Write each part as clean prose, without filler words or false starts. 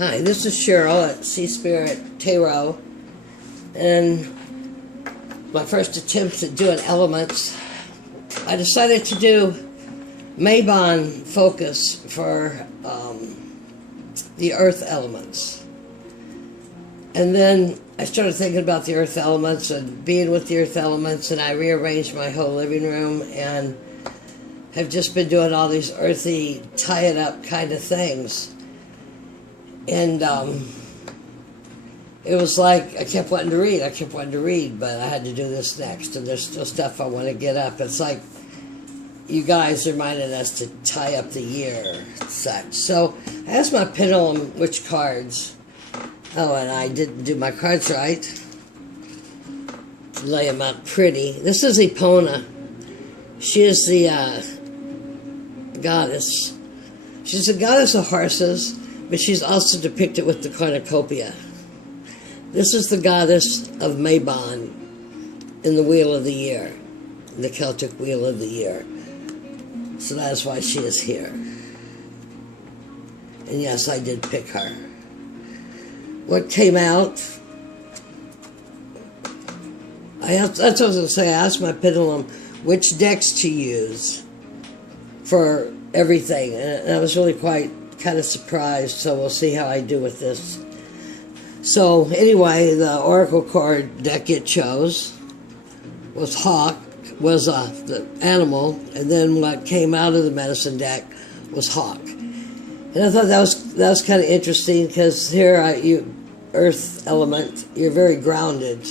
Hi, this is Cheryl at Sea Spirit Tarot, and my first attempt at doing elements. I decided to do Mabon focus for the earth elements. And then I started thinking about the earth elements and being with the earth elements, and I rearranged my whole living room and have just been doing all these earthy, tie-it-up kind of things. And it was like I kept wanting to read, but I had to do this next, and there's still stuff I want to get up. It's like you guys reminded us to tie up the year, such. So I asked my pendulum which cards. Oh, and I didn't do my cards right. Lay them out pretty. This is Epona. She is the goddess. She's a goddess of horses, but she's also depicted with the cornucopia. This is the goddess of Mabon in the Wheel of the Year, the Celtic Wheel of the Year. So that's why she is here. And yes, I did pick her. What came out, that's what I was going to say. I asked my pendulum which decks to use for everything, and I was really kind of surprised, so we'll see how I do with this. So anyway, the oracle card deck it chose was hawk, was the animal, and then what came out of the medicine deck was hawk. And I thought that was kind of interesting, because here you earth element, you're very grounded,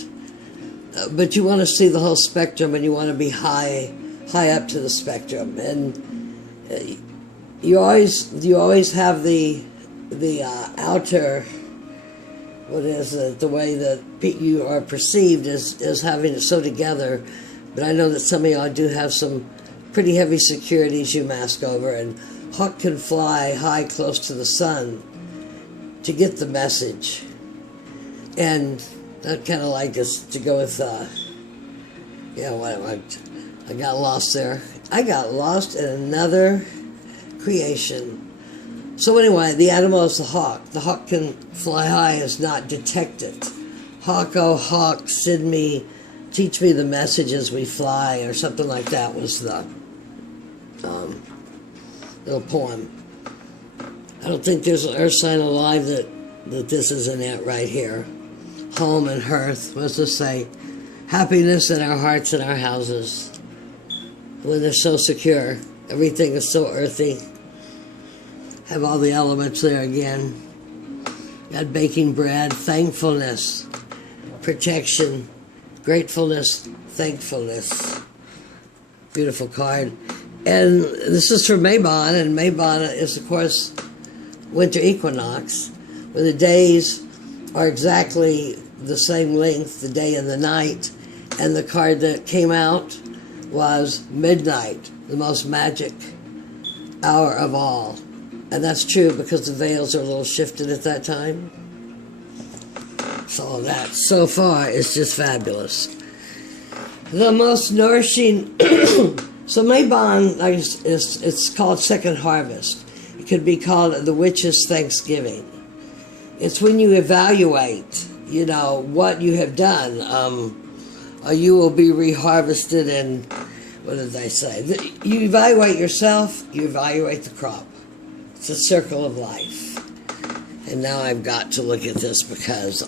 but you want to see the whole spectrum, and you want to be high up to the spectrum, and you always have the outer, what is it, the way that you are perceived as having it so together. But I know that some of y'all do have some pretty heavy securities you mask over, and hawk can fly high close to the sun to get the message. And I'd kind of like us to go with, I got lost there. I got lost in another creation. So anyway, the animal is the hawk. The hawk can fly high, is not detected. Hawk, oh hawk, teach me the message as we fly, or something like that was the little poem. I don't think there's an earth sign alive that this isn't it right here. Home and hearth, what's this say? Happiness in our hearts and our houses. When they're so secure, everything is so earthy. Have all the elements there again. Got baking bread, thankfulness, protection, gratefulness, thankfulness. Beautiful card. And this is for Mabon, and Mabon is, of course, winter equinox, where the days are exactly the same length, the day and the night. And the card that came out was midnight, the most magic hour of all. And that's true because the veils are a little shifted at that time. So that, so far, is just fabulous. The most nourishing, so Mabon, it's called Second Harvest. It could be called the Witch's Thanksgiving. It's when you evaluate, what you have done. You will be reharvested, and what did they say? You evaluate yourself, you evaluate the crop. It's a circle of life. And now I've got to look at this because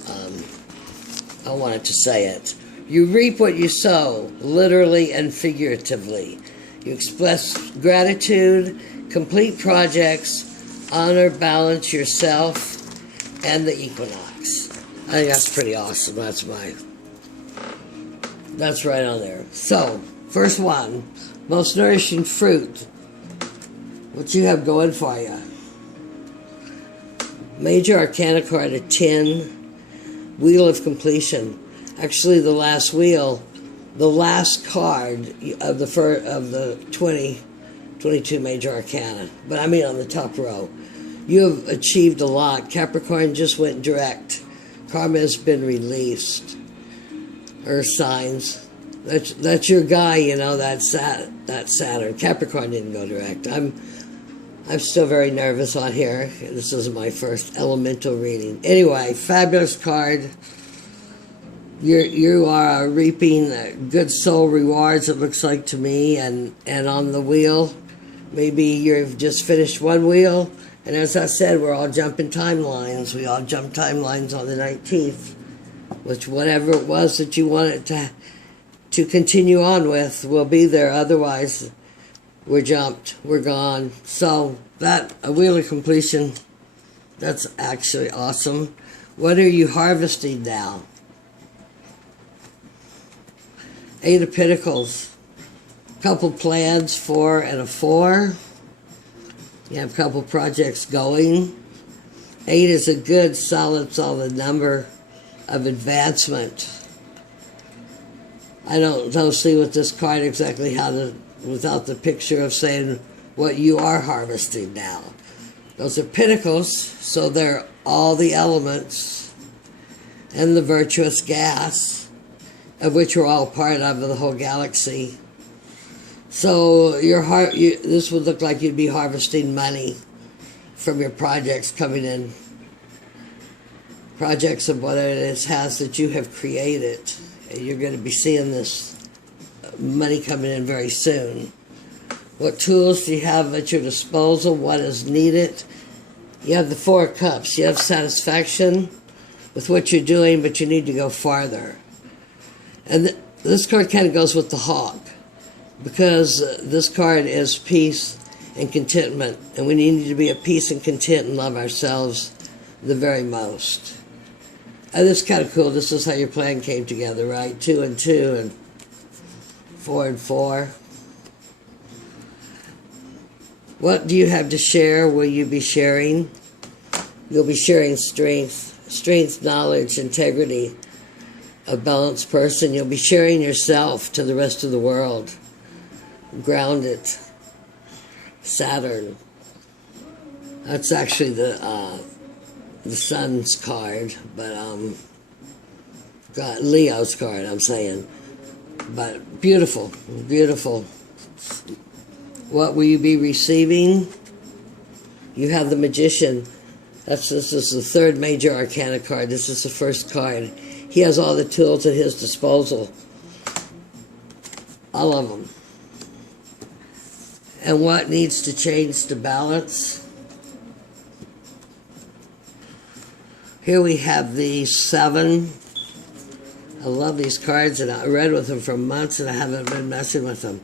I wanted to say it. You reap what you sow, literally and figuratively. You express gratitude, complete projects, honor, balance yourself, and the equinox. I think that's pretty awesome. That's right on there. So, first one, most nourishing fruit. What you have going for you? Major Arcana card, a 10. Wheel of completion. Actually, the last wheel, the last card of the 22 major arcana. But I mean on the top row. You have achieved a lot. Capricorn just went direct. Karma has been released. Earth signs. That's your guy, that's Saturn. Capricorn didn't go direct. I'm still very nervous on here. This is my first elemental reading. Anyway, fabulous card. You are reaping good soul rewards, it looks like to me, and on the wheel. Maybe you've just finished one wheel, and as I said, we're all jumping timelines. We all jump timelines on the 19th, which whatever it was that you wanted to continue on with will be there. Otherwise, we're jumped, we're gone. So that, a wheel of completion, that's actually awesome. What are you harvesting now? Eight of Pentacles. Couple plans, 4 and a 4. You have a couple projects going. 8 is a good, solid number of advancement. I don't see with this card exactly how to, without the picture of saying what you are harvesting now. Those are Pentacles, so they're all the elements and the virtuous gas, of which we're all part of the whole galaxy. So this would look like you'd be harvesting money from your projects coming in. Projects of what it is that you have created. And you're going to be seeing this money coming in very soon. What tools do you have at your disposal? What is needed? You have the 4 of Cups. You have satisfaction with what you're doing, but you need to go farther. And this card kind of goes with the hawk, because this card is peace and contentment, and we need to be at peace and content and love ourselves the very most. And this is kind of cool. This is how your plan came together, right? 2 and 2 and 4 and 4. What do you have to share? Will you be sharing? You'll be sharing strength, knowledge, integrity, a balanced person. You'll be sharing yourself to the rest of the world. Grounded. Saturn. That's actually the Sun's card, but got Leo's card, I'm saying. But beautiful, beautiful. What will you be receiving? You have the Magician. This is the 3rd major arcana card. This is the first card. He has all the tools at his disposal. All of them. And what needs to change to balance? Here we have the 7. I love these cards, and I read with them for months, and I haven't been messing with them.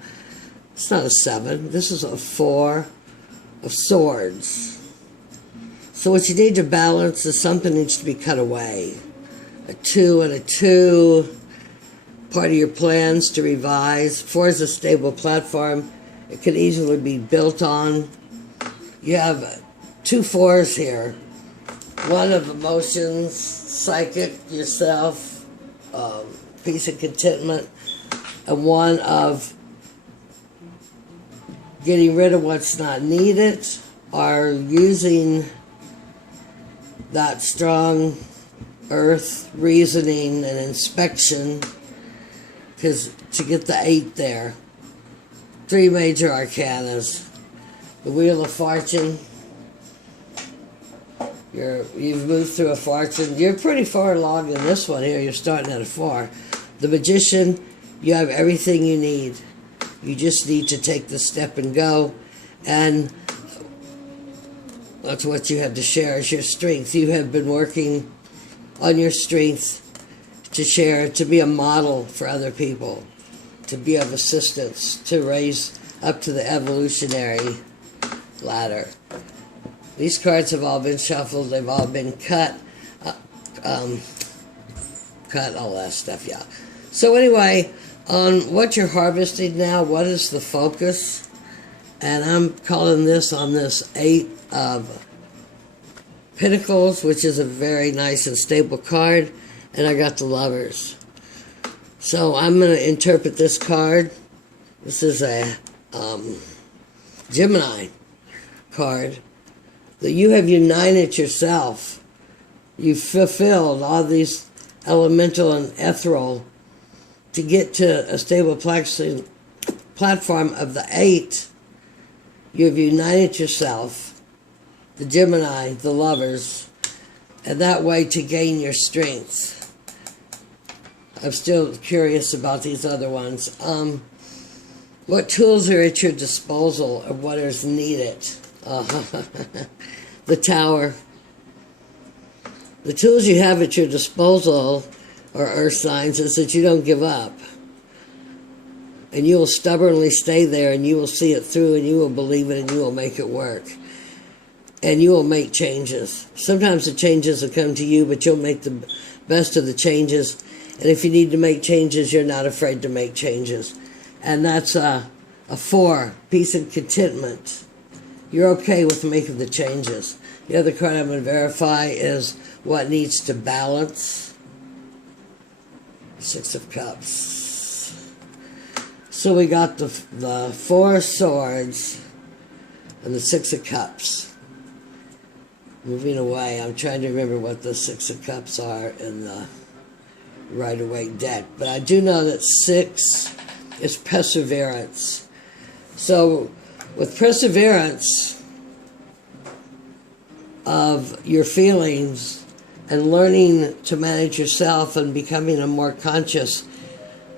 It's not a 7. This is a 4 of Swords. So what you need to balance is something needs to be cut away. A 2 and a 2, part of your plans to revise. 4 is a stable platform. It can easily be built on. You have 2 4s here. One of emotions, psychic, yourself, peace and contentment, and one of getting rid of what's not needed, or using that strong earth reasoning and inspection to get the 8 there. 3 major arcanas. The Wheel of Fortune. You've moved through a fortune. You're pretty far along in this one here. You're starting at a 4. The Magician, you have everything you need. You just need to take the step and go. And that's what you have to share is your strength. You have been working on your strength to share, to be a model for other people, to be of assistance, to raise up to the evolutionary ladder. These cards have all been shuffled. They've all been cut, all that stuff, yeah. So anyway, on what you're harvesting now, what is the focus? And I'm calling this on this 8 of Pentacles, which is a very nice and stable card. And I got the Lovers. So I'm going to interpret this card. This is a Gemini card. That you have united yourself. You've fulfilled all these elemental and ethereal to get to a stable platform of the 8. You've united yourself, the Gemini, the lovers, and that way to gain your strength. I'm still curious about these other ones. What tools are at your disposal or what is needed? The Tower. The tools you have at your disposal are earth signs is that you don't give up. And you will stubbornly stay there and you will see it through and you will believe it and you will make it work. And you will make changes. Sometimes the changes will come to you, but you'll make the best of the changes. And if you need to make changes, you're not afraid to make changes. And that's a 4, peace and contentment. You're okay with making the changes. The other card I'm going to verify is what needs to balance. 6 of Cups. So we got the 4 of Swords and the 6 of Cups. Moving away, I'm trying to remember what the 6 of Cups are in the Rider-Waite deck. But I do know that 6 is perseverance. So with perseverance of your feelings and learning to manage yourself and becoming a more conscious,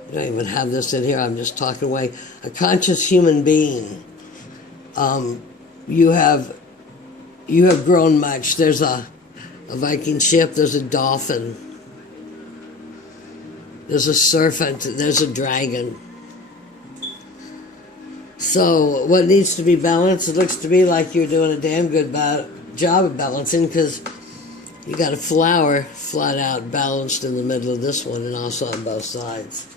I don't even have this in here, I'm just talking away, a conscious human being. You have grown much. There's a Viking ship, there's a dolphin, there's a serpent, there's a dragon. So what needs to be balanced? It looks to me like you're doing a damn good job of balancing, because you got a flower flat out balanced in the middle of this one and also on both sides.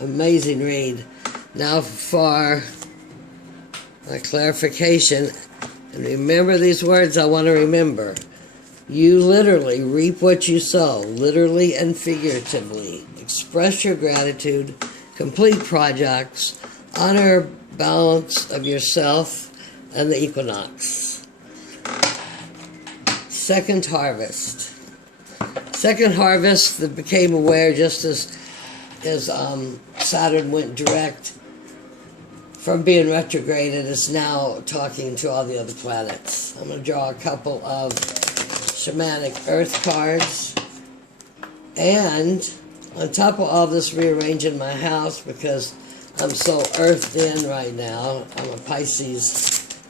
Amazing read. Now for a clarification, and remember these words I want to remember. You literally reap what you sow, literally and figuratively. Express your gratitude, complete projects, honor balance of yourself and the equinox. Second harvest. Second harvest that became aware just as Saturn went direct from being retrograde and is now talking to all the other planets. I'm going to draw a couple of shamanic earth cards. And on top of all this rearranging my house, because I'm so earthed in right now, I'm a Pisces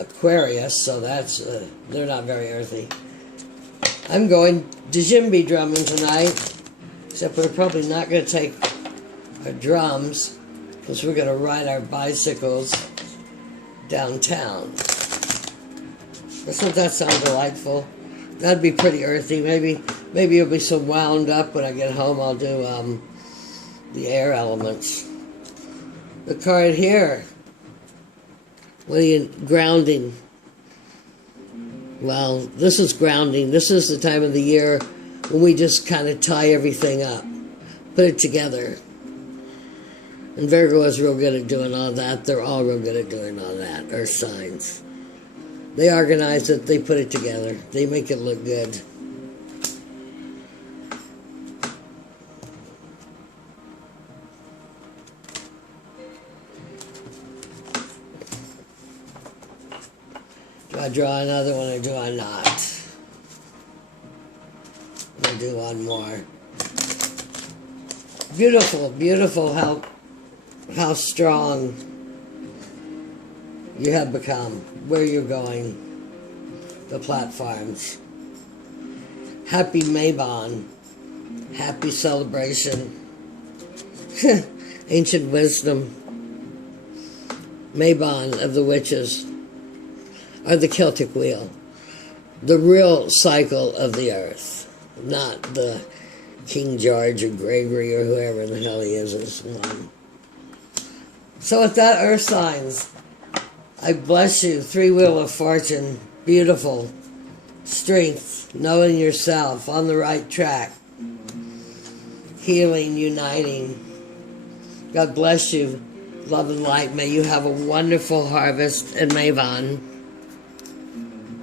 Aquarius, so that's, they're not very earthy. I'm going djembe drumming tonight, except we're probably not going to take our drums, because we're going to ride our bicycles downtown. Doesn't that sound delightful? That'd be pretty earthy. Maybe it'll be so wound up when I get home I'll do the air elements. The card here. What are you, grounding? Well, this is grounding. This is the time of the year when we just kind of tie everything up, put it together. And Virgo is real good at doing all that. They're all real good at doing all that. Earth signs. They organize it. They put it together. They make it look good. Do I draw another one or do I not? I'll do one more. Beautiful, beautiful how strong you have become, where you're going, the platforms. Happy Mabon, happy celebration, ancient wisdom. Mabon of the witches, or the Celtic wheel, the real cycle of the earth, not the King George or Gregory or whoever the hell he is one. So with that, earth signs, I bless you. 3 Wheel of Fortune, beautiful. Strength, knowing yourself, on the right track. Healing, uniting. God bless you. Love and light. May you have a wonderful harvest in Mabon.